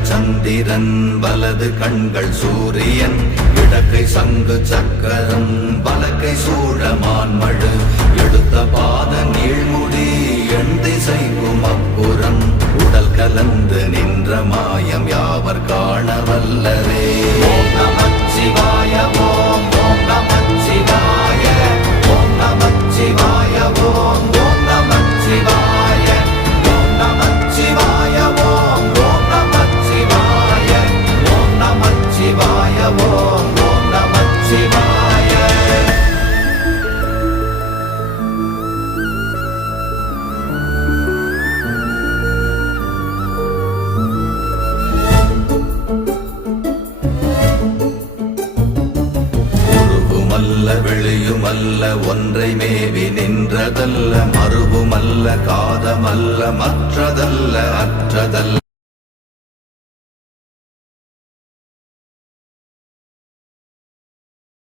இடங்கள் சந்திரன் வலது கண்கள் சூரியன் இடக்கை சங்கு சக்கரம் வலக்கை சூழமான்மழு எடுத்த பாத நீழ்முடி எண் திசைக்கும் அப்புறம் உடல் கலந்து நின்ற மாயம் யாவர் காண வல்லரே. ஓம் நமச்சிவாய ஓம் ஓம் நமச்சிவாய ஓம் நமச்சிவாய ஓம் ஓம் நமச்சிவாய ஓம் நமச்சிவாய ஓம் ஓம் நமச்சிவாய ஓம் நமச்சிவாய ஓம் ஓம் நமச்சிவாய. வெளியுமல்ல ஒன்றை மேவி நின்றதல்ல மறுவுமல்ல காதமல்ல மற்றதல்ல அற்றதல்ல